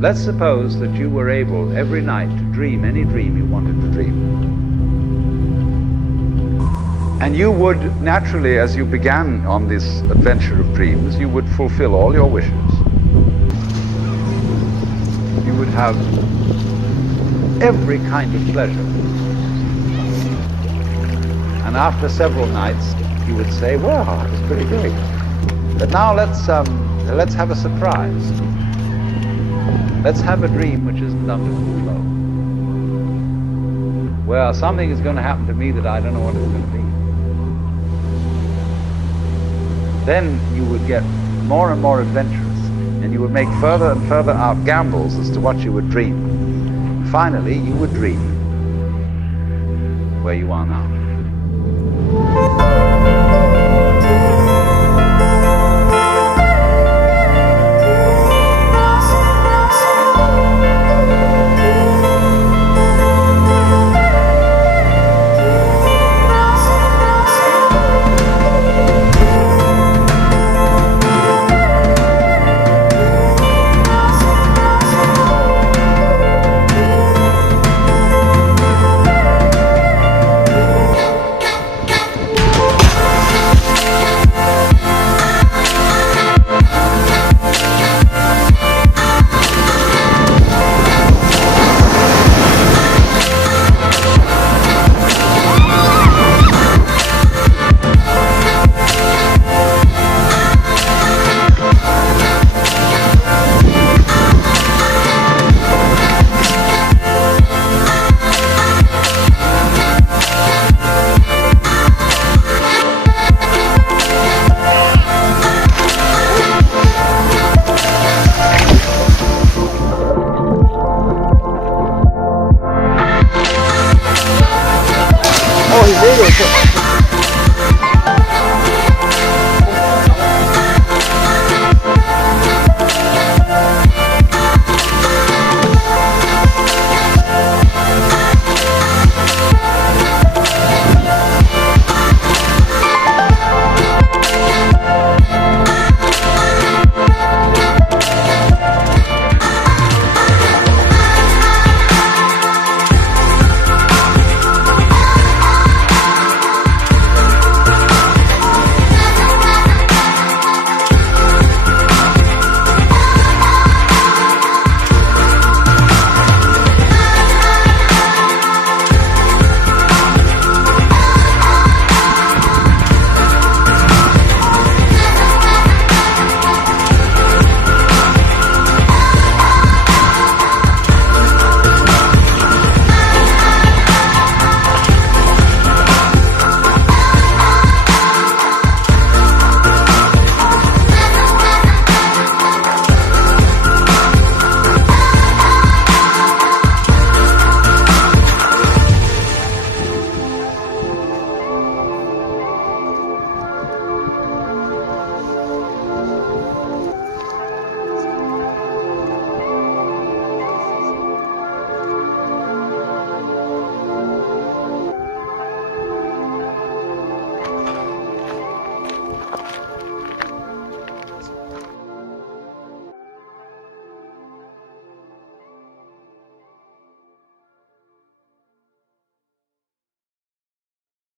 Let's suppose that you were able every night to dream any dream you wanted to dream. And you would naturally, as you began on this adventure of dreams, you would fulfill all your wishes. You would have every kind of pleasure. And after several nights, you would say, well, it's pretty great. But now let's have a surprise. Let's have a dream which isn't under the flow. Well, something is going to happen to me that I don't know what it's going to be. Then you would get more and more adventurous, and you would make further and further out gambles as to what you would dream. Finally, you would dream where you are now.